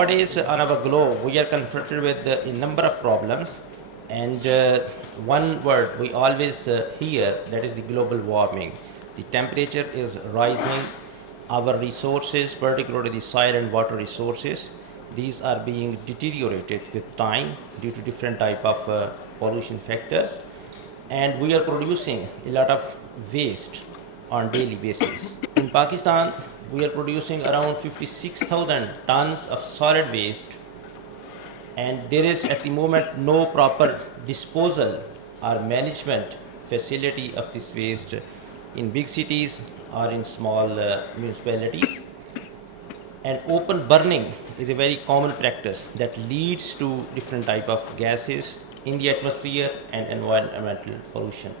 Nowadays, on our globe, we are confronted with a number of problems, and one word we always hear, that is the global warming. The temperature is rising. Our resources, particularly the soil and water resources, these are being deteriorated with time due to different type of pollution factors, and we are producing a lot of waste on daily basis. In Pakistan, we are producing around 56,000 tons of solid waste, and there is at the moment no proper disposal or management facility of this waste in big cities or in small municipalities. And open burning is a very common practice that leads to different type of gases in the atmosphere and environmental pollution.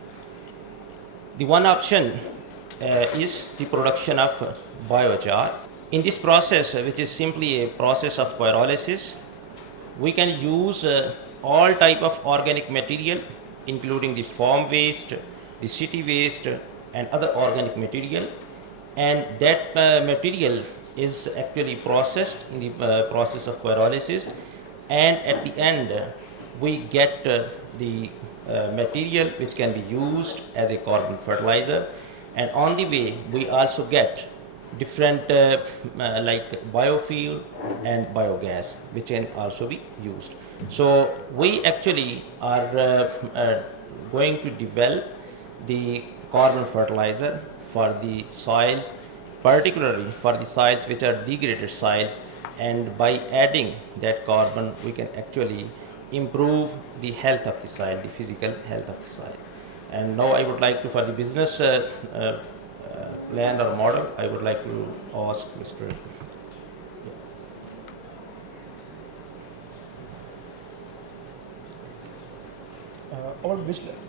The one option is the production of biochar. In this process, which is simply a process of pyrolysis, we can use all type of organic material, including the farm waste, the city waste, and other organic material, and that material is actually processed in the process of pyrolysis, and at the end we get the material which can be used as a carbon fertilizer, and on the way we also get different like biofuel and biogas which can also be used. So we actually are going to develop the carbon fertilizer for the soils, particularly for the soils which are degraded soils, and by adding that carbon we can actually improve the health of the soil, the physical health of the soil. And now I would like to, for the business plan or model, I would like to ask Mr.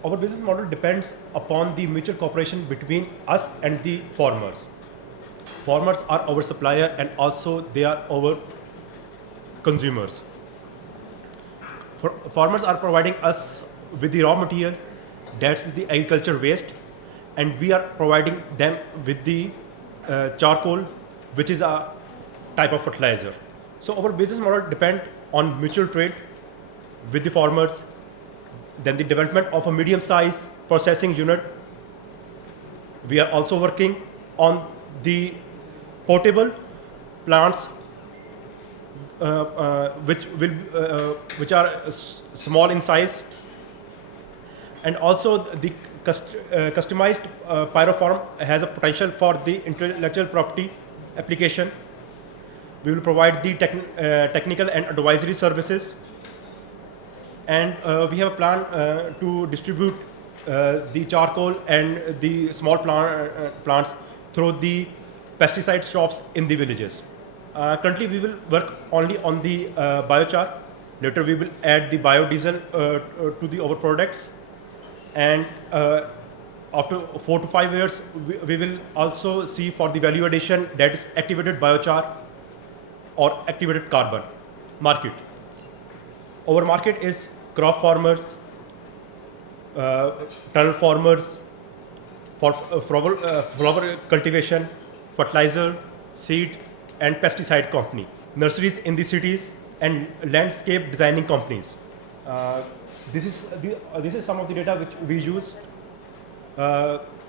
Our business model depends upon the mutual cooperation between us and the farmers. Farmers are our supplier and also they are our consumers. Farmers are providing us with the raw material, that's the agriculture waste, and we are providing them with the charcoal, which is a type of fertilizer. So our business model depends on mutual trade with the farmers, then the development of a medium-sized processing unit. We are also working on the portable plants which are small in size, and also the customized pyroform has a potential for the intellectual property application. We will provide the technical and advisory services, and we have a plan to distribute the charcoal and the small plants through the pesticide shops in the villages. Currently, we will work only on the biochar. Later, we will add the biodiesel to our products, and after 4 to 5 years, we will also see for the value addition, that is activated biochar or activated carbon market. Our market is crop farmers, tunnel farmers, for flower cultivation, fertilizer, seed, and pesticide company, nurseries in the cities, and landscape designing companies. This is some of the data which we use.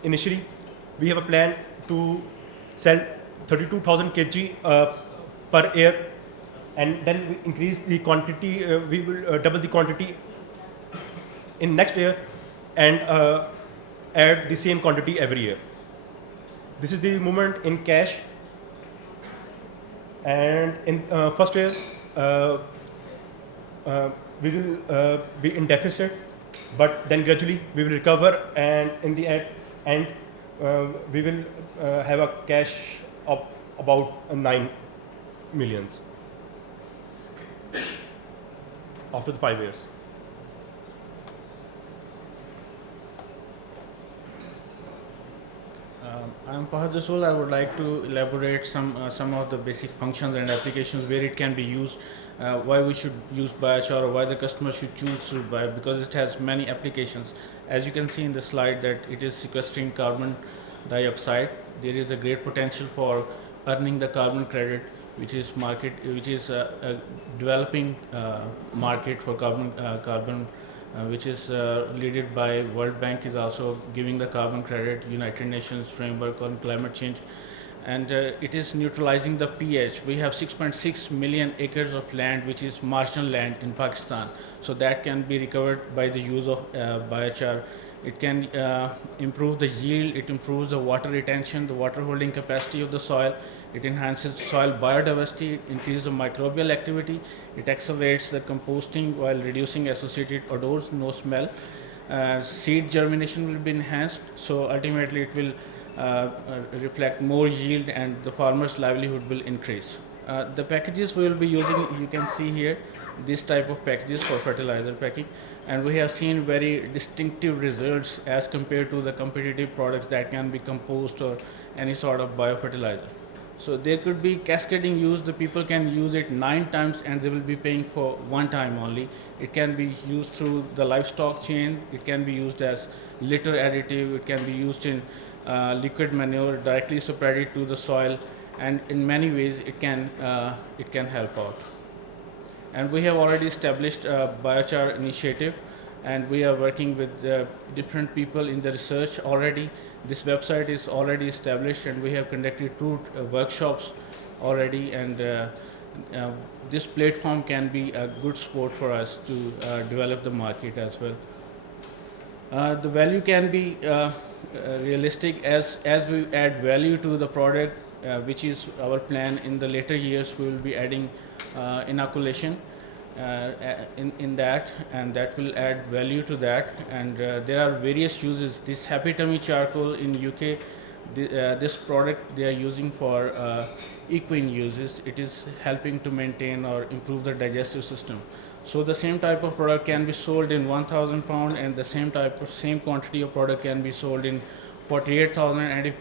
Initially, we have a plan to sell 32,000 kg per year, and then we increase the quantity. We will double the quantity in next year, and add the same quantity every year. This is the movement in cash, and in first year we will be in deficit, but then gradually we will recover, and in the end we will have a cash of about 9 millions after the 5 years. I'm Fahad Rasool. I would like to elaborate some of the basic functions and applications where it can be used, why we should use biochar, or why the customer should choose to buy, because it has many applications. As you can see in the slide that it is sequestering carbon dioxide. There is a great potential for earning the carbon credit which is a developing market for carbon, which is led by World Bank is also giving the carbon credit, United Nations framework on climate change, and it is neutralizing the pH. We have 6.6 million acres of land which is marginal land in Pakistan, so that can be recovered by the use of biochar. It can improve the yield, it improves the water retention, the water holding capacity of the soil, it enhances soil biodiversity, it increases the microbial activity, it accelerates the composting while reducing associated odors, no smell. Seed germination will be enhanced, so ultimately it will reflect more yield and the farmer's livelihood will increase. The packages we will be using, you can see here, this type of packages for fertilizer packing, and we have seen very distinctive results as compared to the competitive products that can be compost or any sort of biofertilizer. So there could be cascading use. The people can use it 9 times and they will be paying for 1 time only. It can be used through the livestock chain. It can be used as litter additive. It can be used in liquid manure, directly spread it to the soil, and in many ways it can help out. And we have already established a biochar initiative, and we are working with different people in the research already. This website is already established, and we have conducted 2 workshops already, and this platform can be a good support for us to develop the market as well. The value can be realistic as we add value to the product, which is our plan. In the later years we will be adding inoculation in that, and that will add value to that. And there are various uses. This Happy Tummy charcoal in UK, this product they are using for equine uses. It is helping to maintain or improve the digestive system. So the same type of product can be sold in 1,000 pound, and the same quantity of product can be sold in 48,000, and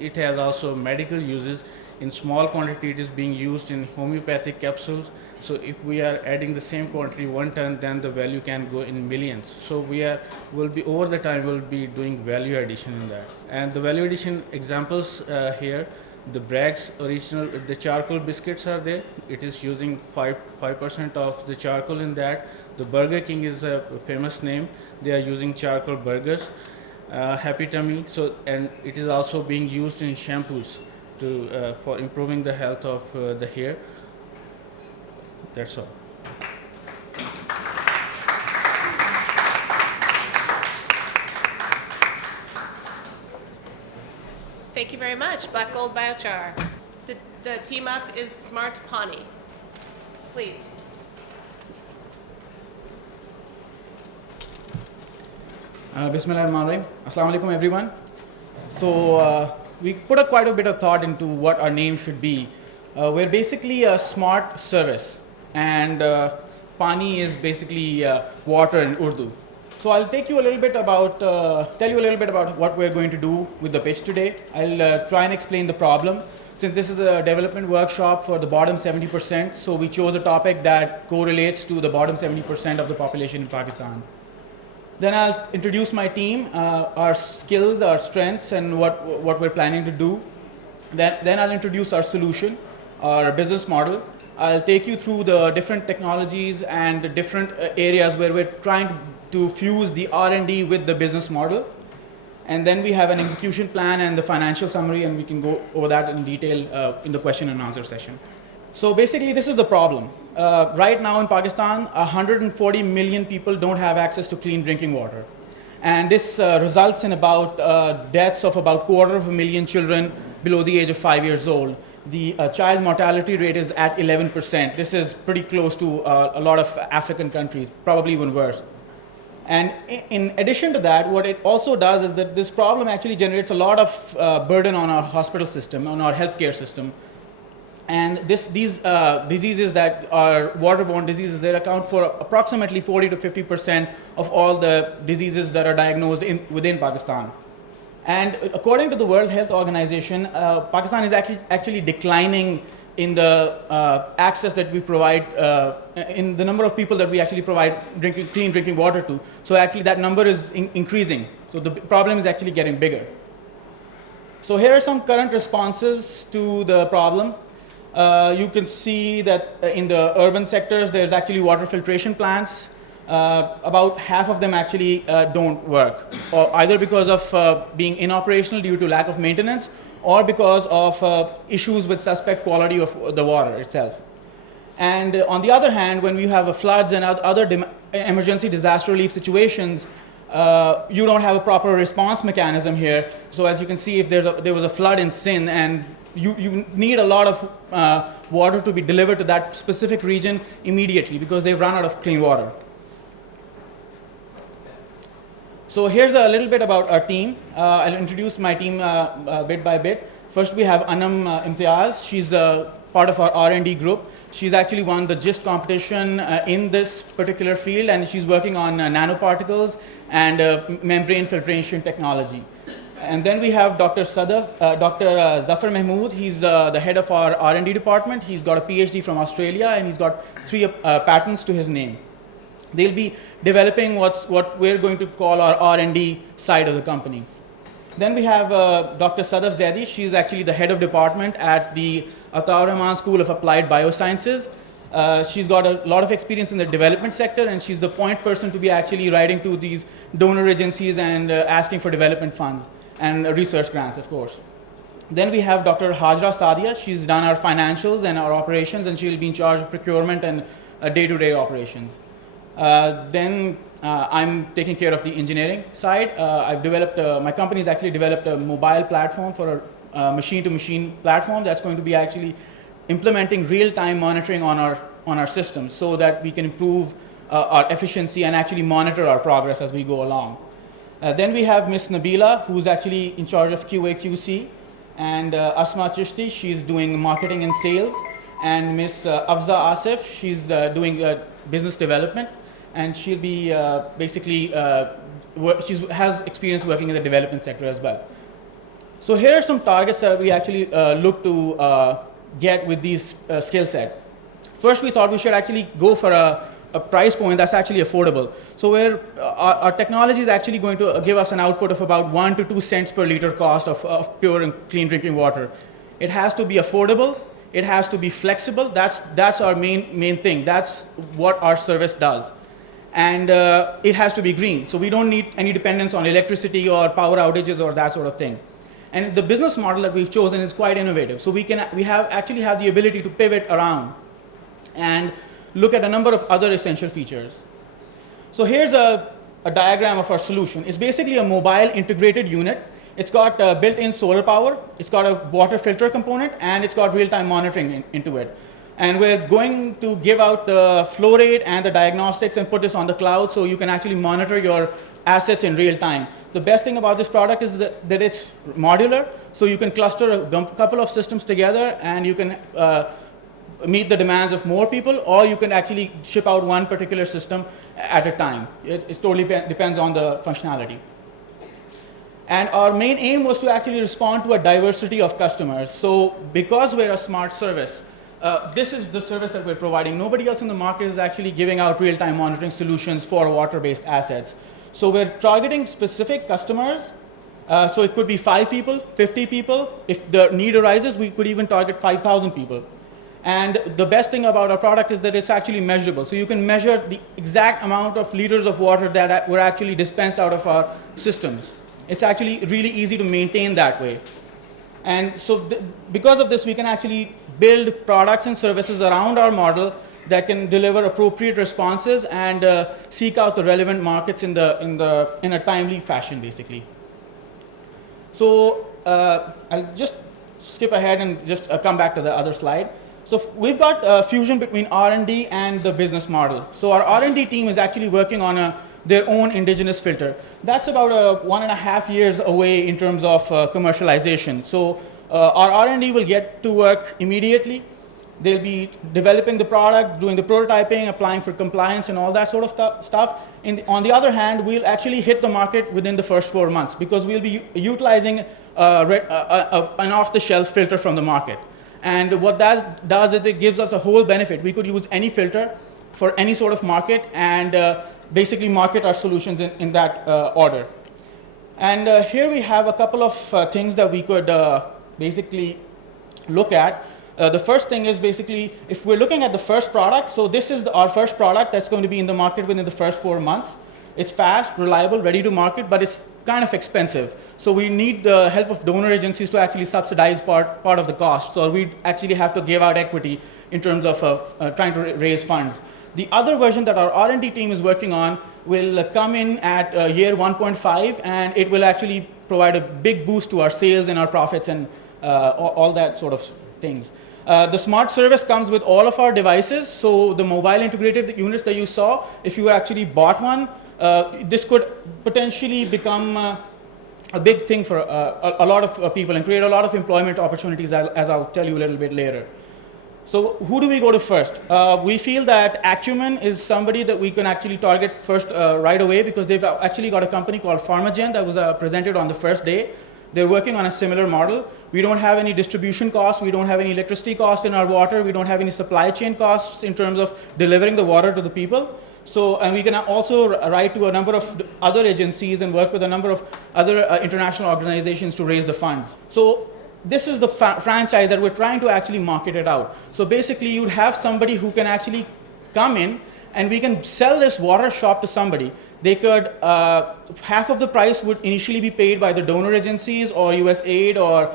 it has also medical uses. In small quantity it is being used in homeopathic capsules. So if we are adding the same quantity 1 ton, then the value can go in millions. So will be over the time we'll be doing value addition in that. And the value addition examples here, the Bragg's original, the charcoal biscuits are there. It is using 5% of the charcoal in that. The Burger King is a famous name. They are using charcoal burgers. Happy Tummy, and it is also being used in shampoos for improving the health of the hair. That's all. Thank you very much. Black Gold Biochar. The team up is Smart Pawnee. Please. Bismillahirrahmanirrahim. Assalamu alaikum everyone. So we put quite a bit of thought into what our name should be. We're basically a smart service, and Pani is basically water in Urdu. So I'll tell you a little bit about what we're going to do with the pitch today. I'll try and explain the problem. Since this is a development workshop for the bottom 70%, so we chose a topic that correlates to the bottom 70% of the population in Pakistan. Then I'll introduce my team, our skills, our strengths, and what we're planning to do. Then I'll introduce our solution, our business model. I'll take you through the different technologies and the different areas where we're trying to fuse the R&D with the business model. And then we have an execution plan and the financial summary, and we can go over that in detail in the question and answer session. So basically, this is the problem. Right now in Pakistan, 140 million people don't have access to clean drinking water. And this results in about deaths of about 250,000 children below the age of 5 years old. The child mortality rate is at 11%. This is pretty close to a lot of African countries, probably even worse. And in addition to that, what it also does is that this problem actually generates a lot of burden on our hospital system, on our healthcare system. And these diseases that are waterborne diseases, they account for approximately 40 to 50% of all the diseases that are diagnosed within Pakistan. And according to the World Health Organization, Pakistan is actually declining in the access that we provide, in the number of people that we actually provide clean drinking water to. So actually that number is increasing. So the problem is actually getting bigger. So here are some current responses to the problem. You can see that in the urban sectors, there's actually water filtration plants. About half of them actually don't work, or either because of being inoperational due to lack of maintenance, or because of issues with suspect quality of the water itself. And on the other hand, when we have floods and other emergency disaster relief situations, you don't have a proper response mechanism here. So as you can see, if there was a flood in Sindh, and you need a lot of water to be delivered to that specific region immediately because they've run out of clean water. So here's a little bit about our team. I'll introduce my team bit by bit. First, we have Anam Imtiaz. She's part of our R&D group. She's actually won the GIST competition in this particular field, and she's working on nanoparticles and membrane filtration technology. And then we have Dr. Zafar Mahmood. He's the head of our R&D department. He's got a PhD from Australia, and he's got 3 patents to his name. They'll be developing what we're going to call our R&D side of the company. Then we have Dr. Sadaf Zaidi. She's actually the head of department at the Ataur Rahman School of Applied Biosciences. She's got a lot of experience in the development sector, and she's the point person to be actually writing to these donor agencies and asking for development funds and research grants, of course. Then we have Dr. Hajra Sadia. She's done our financials and our operations, and she'll be in charge of procurement and day-to-day operations. Then I'm taking care of the engineering side. My company's actually developed a mobile platform for a machine-to-machine platform that's going to be actually implementing real-time monitoring on our systems so that we can improve our efficiency and actually monitor our progress as we go along. Then we have Ms. Nabila, who's actually in charge of QA/QC, and Asma Chishti, she's doing marketing and sales, and Ms. Afza Asif, she's doing business development. And she'll be she has experience working in the development sector as well. So here are some targets that we actually look to get with these skill set. First, we thought we should actually go for a price point that's actually affordable. So where our technology is actually going to give us an output of about 1 to 2 cents per liter cost of pure and clean drinking water. It has to be affordable. It has to be flexible. That's our main thing. That's what our service does. And it has to be green. So we don't need any dependence on electricity or power outages or that sort of thing. And the business model that we've chosen is quite innovative. So we actually have the ability to pivot around and look at a number of other essential features. So here's a diagram of our solution. It's basically a mobile integrated unit. It's got built-in solar power. It's got a water filter component, and it's got real-time monitoring into it. And we're going to give out the flow rate and the diagnostics and put this on the cloud so you can actually monitor your assets in real time. The best thing about this product is that it's modular, so you can cluster a couple of systems together and you can meet the demands of more people, or you can actually ship out one particular system at a time. It totally depends on the functionality. And our main aim was to actually respond to a diversity of customers. So because we're a smart service, this is the service that we're providing. Nobody else in the market is actually giving out real-time monitoring solutions for water-based assets. So we're targeting specific customers. So it could be 5 people, 50 people. If the need arises, we could even target 5,000 people. And the best thing about our product is that it's actually measurable. So you can measure the exact amount of liters of water that were actually dispensed out of our systems. It's actually really easy to maintain that way. And so because of this, we can actually build products and services around our model that can deliver appropriate responses and seek out the relevant markets in a timely fashion, basically. So I'll just skip ahead and just come back to the other slide. So we've got a fusion between R&D and the business model. So our R&D team is actually working on their own indigenous filter. That's about 1.5 years away in terms of commercialization. So our R&D will get to work immediately. They'll be developing the product, doing the prototyping, applying for compliance and all that sort of stuff. On the other hand, we'll actually hit the market within the first 4 months because we'll be utilizing an off-the-shelf filter from the market. And what that does is it gives us a whole benefit. We could use any filter for any sort of market and basically market our solutions in that order. And here we have a couple of things that we could basically look at. The first thing is basically, if we're looking at the first product, so this is our first product that's going to be in the market within the first 4 months. It's fast, reliable, ready to market, but it's kind of expensive. So we need the help of donor agencies to actually subsidize part of the cost. So we actually have to give out equity in terms of trying to raise funds. The other version that our R&D team is working on will come in at year 1.5, and it will actually provide a big boost to our sales and our profits and all that sort of things. The smart service comes with all of our devices. So the mobile integrated units that you saw, if you actually bought one, this could potentially become a big thing for a lot of people and create a lot of employment opportunities, as I'll tell you a little bit later. So who do we go to first? We feel that Acumen is somebody that we can actually target first right away, because they've actually got a company called Pharmagen that was presented on the first day. They're working on a similar model. We don't have any distribution costs. We don't have any electricity costs in our water. We don't have any supply chain costs in terms of delivering the water to the people. So, and we can also write to a number of other agencies and work with a number of other international organizations to raise the funds. So this is the franchise that we're trying to actually market it out. So basically you'd have somebody who can actually come in, and we can sell this water shop to somebody. They could, half of the price would initially be paid by the donor agencies or USAID or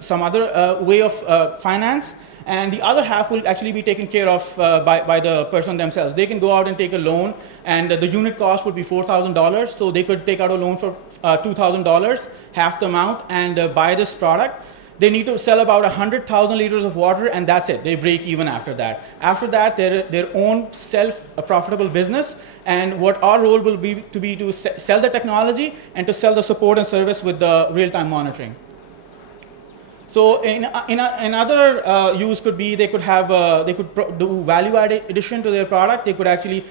some other way of finance. And the other half will actually be taken care of by the person themselves. They can go out and take a loan, and the unit cost would be $4,000. So they could take out a loan for $2,000, half the amount, and buy this product. They need to sell about 100,000 liters of water, and that's it. They break even after that. After that, they're their own self-profitable business, and what our role will be to sell the technology and to sell the support and service with the real-time monitoring. So in other use could be they could have do value addition to their product. They could actually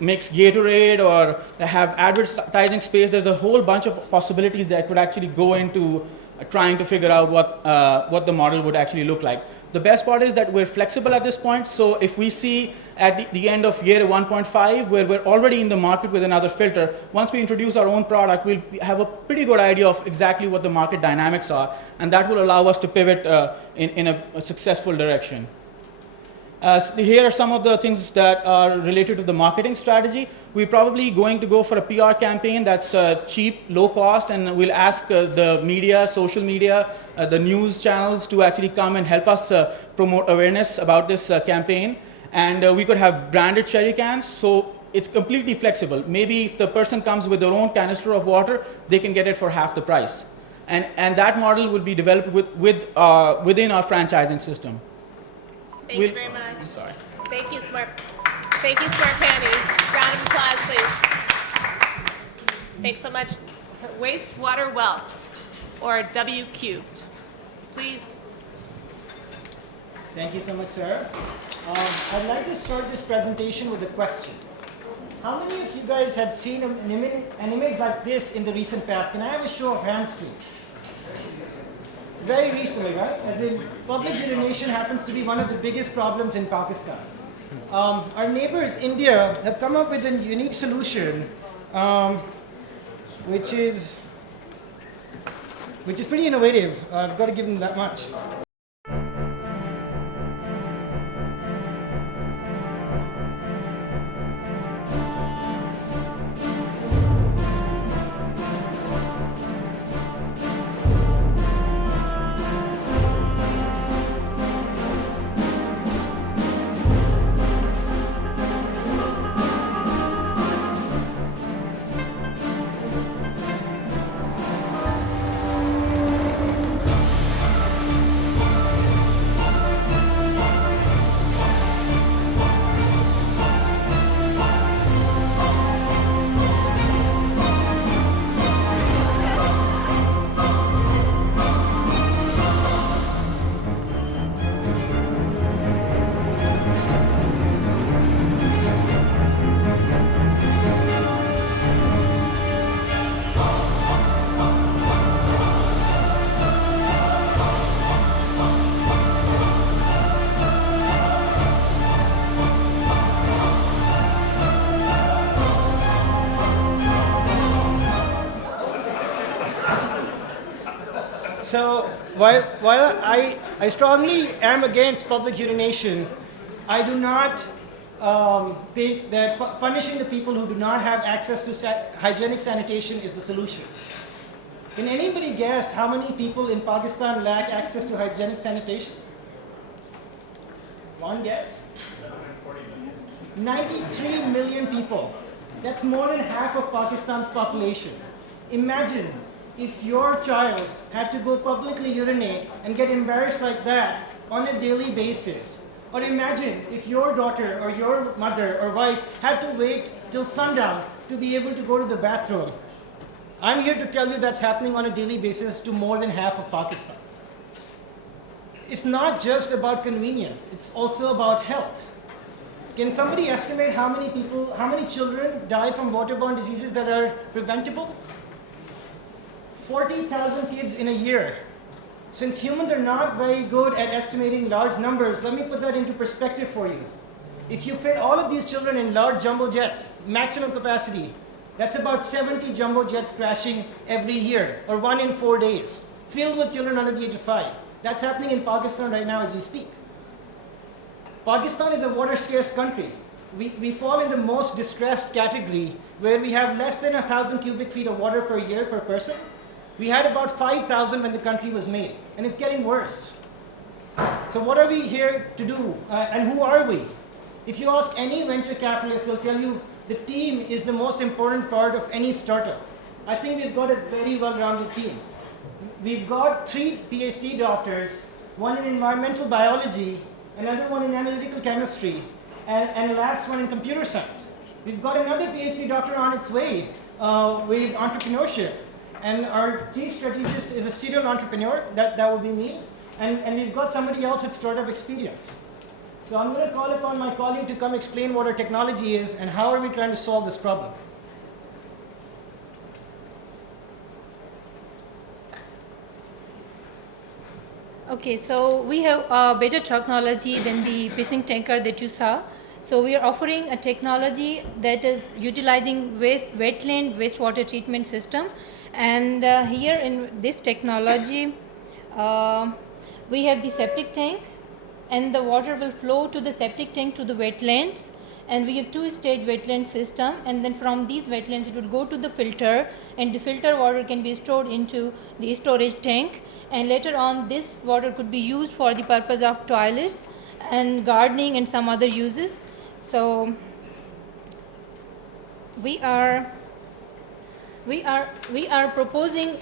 mix Gatorade or have advertising space. There's a whole bunch of possibilities that could actually go into trying to figure out what the model would actually look like. The best part is that we're flexible at this point. So if we see at the end of year 1.5, where we're already in the market with another filter, once we introduce our own product, we'll have a pretty good idea of exactly what the market dynamics are, and that will allow us to pivot in a successful direction. So here are some of the things that are related to the marketing strategy. We're probably going to go for a PR campaign that's cheap, low cost, and we'll ask the media, social media, the news channels to actually come and help us promote awareness about this campaign. And we could have branded cherry cans, so it's completely flexible. Maybe if the person comes with their own canister of water, they can get it for half the price. And that model will be developed within our franchising system. Thank you very much. Sorry. Thank you, Smart Penny. Round of applause, please. Thanks so much. Wastewater Wealth, or W cubed. Please. Thank you so much, sir. I'd like to start this presentation with a question. How many of you guys have seen an image like this in the recent past? Can I have a show of hands, please? Very recently, right? As in, public urination happens to be one of the biggest problems in Pakistan. Our neighbors, India, have come up with a unique solution, which is pretty innovative. I've got to give them that much. So while I strongly am against public urination, I do not think that punishing the people who do not have access to hygienic sanitation is the solution. Can anybody guess how many people in Pakistan lack access to hygienic sanitation? One guess? 93 million people. That's more than half of Pakistan's population. Imagine if your child had to go publicly urinate and get embarrassed like that on a daily basis. Or imagine if your daughter or your mother or wife had to wait till sundown to be able to go to the bathroom. I'm here to tell you that's happening on a daily basis to more than half of Pakistan. It's not just about convenience, it's also about health. Can somebody estimate how many people, how many children die from waterborne diseases that are preventable? 40,000 kids in a year. Since humans are not very good at estimating large numbers, let me put that into perspective for you. If you fit all of these children in large jumbo jets, maximum capacity, that's about 70 jumbo jets crashing every year, or 1 in 4 days, filled with children under the age of 5. That's happening in Pakistan right now as we speak. Pakistan is a water scarce country. We fall in the most distressed category where we have less than 1,000 cubic feet of water per year per person. We had about 5,000 when the country was made, and it's getting worse. So what are we here to do, and who are we? If you ask any venture capitalist, they'll tell you the team is the most important part of any startup. I think we've got a very well-rounded team. We've got 3 PhD doctors, one in environmental biology, another one in analytical chemistry, and the last one in computer science. We've got another PhD doctor on its way with entrepreneurship. And our chief strategist is a serial entrepreneur, that will be me. And we've got somebody else with startup experience. So I'm going to call upon my colleague to come explain what our technology is and how are we trying to solve this problem. Okay, so we have a better technology than the pissing tanker that you saw. So we are offering a technology that is utilizing wetland wastewater treatment system. And here in this technology, we have the septic tank, and the water will flow to the septic tank to the wetlands. And we have 2-stage wetland system, and then from these wetlands it will go to the filter, and the filter water can be stored into the storage tank. And later on, this water could be used for the purpose of toilets and gardening and some other uses. So we are proposing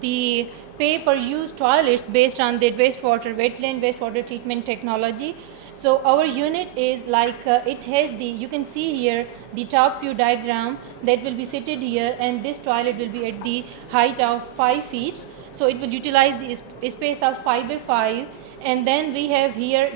the pay-per-use toilets based on the wetland wastewater treatment technology. So our unit is like it has you can see here the top view diagram that will be seated here, and this toilet will be at the height of 5 feet. So it will utilize the space of 5 by 5, and then we have here,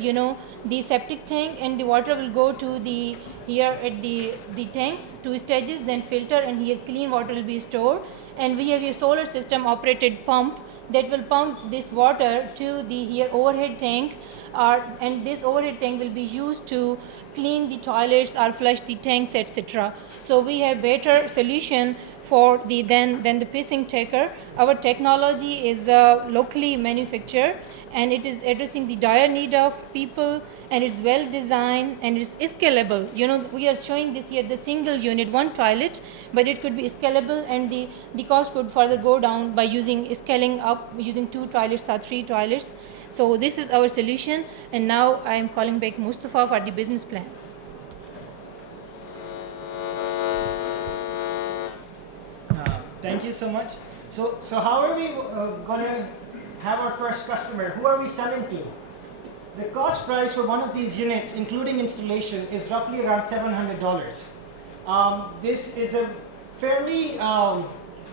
the septic tank, and the water will go to the here at the tanks, 2 stages, then filter, and here clean water will be stored. And we have a solar system operated pump that will pump this water to the here overhead tank, and this overhead tank will be used to clean the toilets or flush the tanks, etc. So we have better solution for than the pissing tanker. Our technology is locally manufactured, and it is addressing the dire need of people, and it's well designed and it's scalable. We are showing this here the single unit, 1 toilet, but it could be scalable, and the cost could further go down by scaling up using 2 toilets or 3 toilets. So this is our solution, and now I am calling back Mustafa for the business plans. Thank you so much. So how are we going to have our first customer? Who are we selling to? The cost price for one of these units, including installation, is roughly around $700. This is a fairly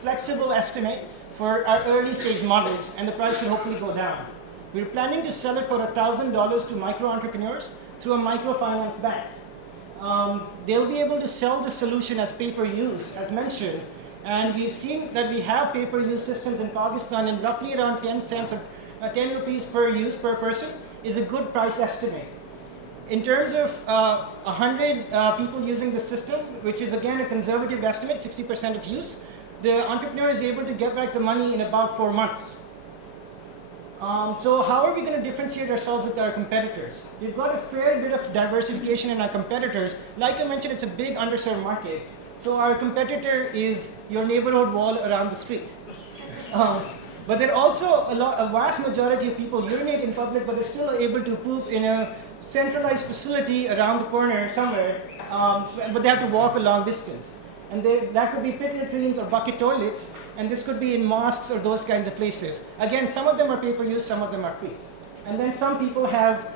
flexible estimate for our early stage models, and the price should hopefully go down. We're planning to sell it for $1,000 to micro entrepreneurs through a microfinance bank. They'll be able to sell the solution as pay-per-use, as mentioned, and we've seen that we have pay-per-use systems in Pakistan, and roughly around 10 cents or 10 rupees per use per person is a good price estimate. In terms of 100 people using the system, which is again a conservative estimate, 60% of use, the entrepreneur is able to get back the money in about 4 months. So how are we going to differentiate ourselves with our competitors? We've got a fair bit of diversification in our competitors. Like I mentioned, it's a big underserved market. So our competitor is your neighborhood wall around the street. But there are also a vast majority of people urinate in public, but they're still able to poop in a centralized facility around the corner somewhere, but they have to walk a long distance. And that could be pit latrines or bucket toilets, and this could be in mosques or those kinds of places. Again, some of them are pay-per-use, some of them are free. And then some people have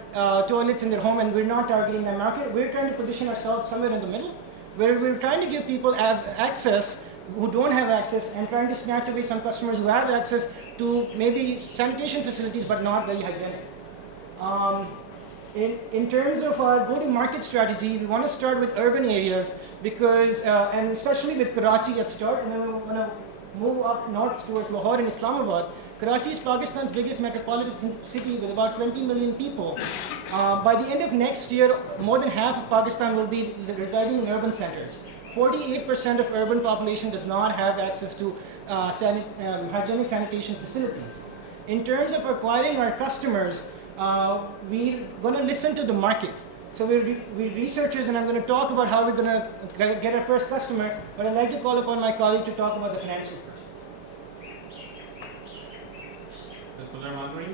toilets in their home, and we're not targeting that market. We're trying to position ourselves somewhere in the middle, where we're trying to give people access who don't have access, and trying to snatch away some customers who have access to maybe sanitation facilities but not very hygienic. In terms of our go-to-market strategy, we want to start with urban areas because, and especially with Karachi at start, and then we want to move up north towards Lahore and Islamabad. Karachi is Pakistan's biggest metropolitan city with about 20 million people. By the end of next year, more than half of Pakistan will be residing in urban centers. 48% of urban population does not have access to hygienic sanitation facilities. In terms of acquiring our customers, we're going to listen to the market. So we're researchers, and I'm going to talk about how we're going to get our first customer, but I'd like to call upon my colleague to talk about the financials first.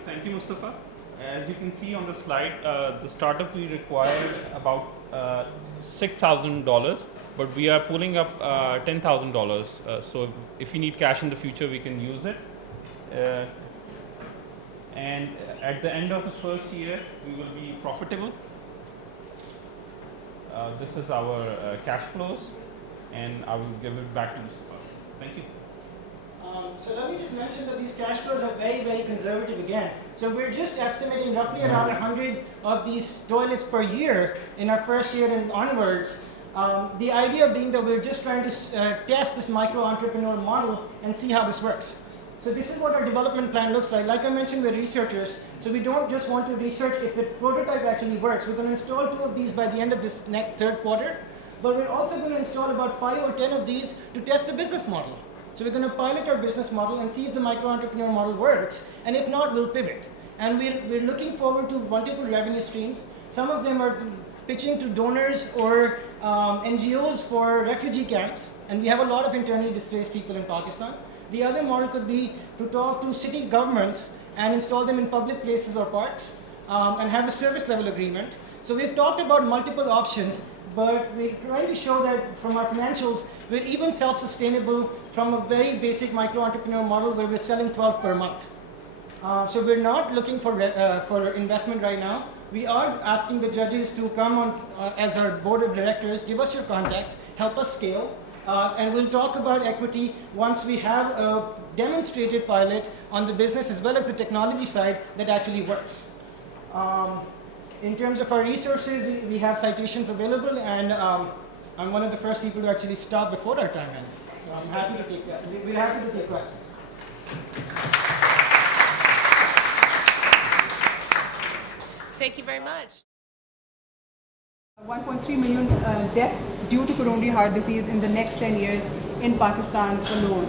Thank you, Mustafa. As you can see on the slide, the startup we required about $6,000, but we are pulling up $10,000. So if you need cash in the future, we can use it. And at the end of the first year, we will be profitable. This is our cash flows, and I will give it back to Mustafa. Thank you. So let me just mention that these cash flows are very, very conservative again. So we're just estimating roughly around 100 of these toilets per year in our first year and onwards. The idea being that we're just trying to test this micro-entrepreneur model and see how this works. So this is what our development plan looks like. Like I mentioned, we're researchers, so we don't just want to research if the prototype actually works. We're going to install 2 of these by the end of this third quarter, but we're also going to install about 5 or 10 of these to test the business model. So we're going to pilot our business model and see if the micro-entrepreneur model works, and if not, we'll pivot. And we're looking forward to multiple revenue streams. Some of them are pitching to donors or NGOs for refugee camps, and we have a lot of internally displaced people in Pakistan. The other model could be to talk to city governments and install them in public places or parks and have a service level agreement. So we've talked about multiple options, but we're trying to show that from our financials, we're even self-sustainable from a very basic micro-entrepreneur model where we're selling 12 per month. So we're not looking for investment right now. We are asking the judges to come on as our board of directors, give us your contacts, help us scale, and we'll talk about equity once we have a demonstrated pilot on the business as well as the technology side that actually works. In terms of our resources, we have citations available, and I'm one of the first people to actually stop before our time ends. So I'm happy to take that. We're happy to take questions. Thank you very much. 1.3 million deaths due to coronary heart disease in the next 10 years in Pakistan alone.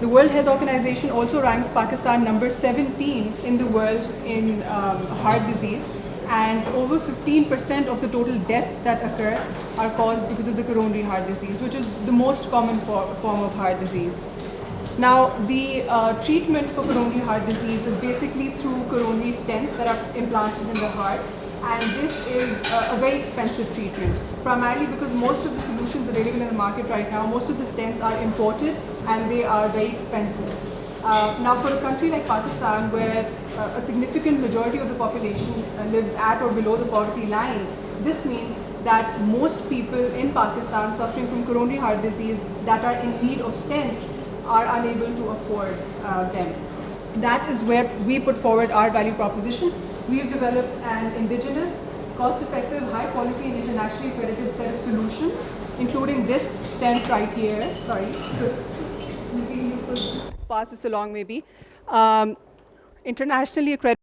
The World Health Organization also ranks Pakistan number 17 in the world in heart disease, and over 15% of the total deaths that occur are caused because of the coronary heart disease, which is the most common form of heart disease. Now, the treatment for coronary heart disease is basically through coronary stents that are implanted in the heart, and this is a very expensive treatment, primarily because most of the solutions available in the market right now, most of the stents are imported and they are very expensive. Now, for a country like Pakistan, where a significant majority of the population lives at or below the poverty line, this means that most people in Pakistan suffering from coronary heart disease that are in need of stents are unable to afford them. That is where we put forward our value proposition. We've developed an indigenous, cost-effective, high-quality and internationally accredited set of solutions, including this stent right here. Sorry, you could pass this along maybe. Internationally accredited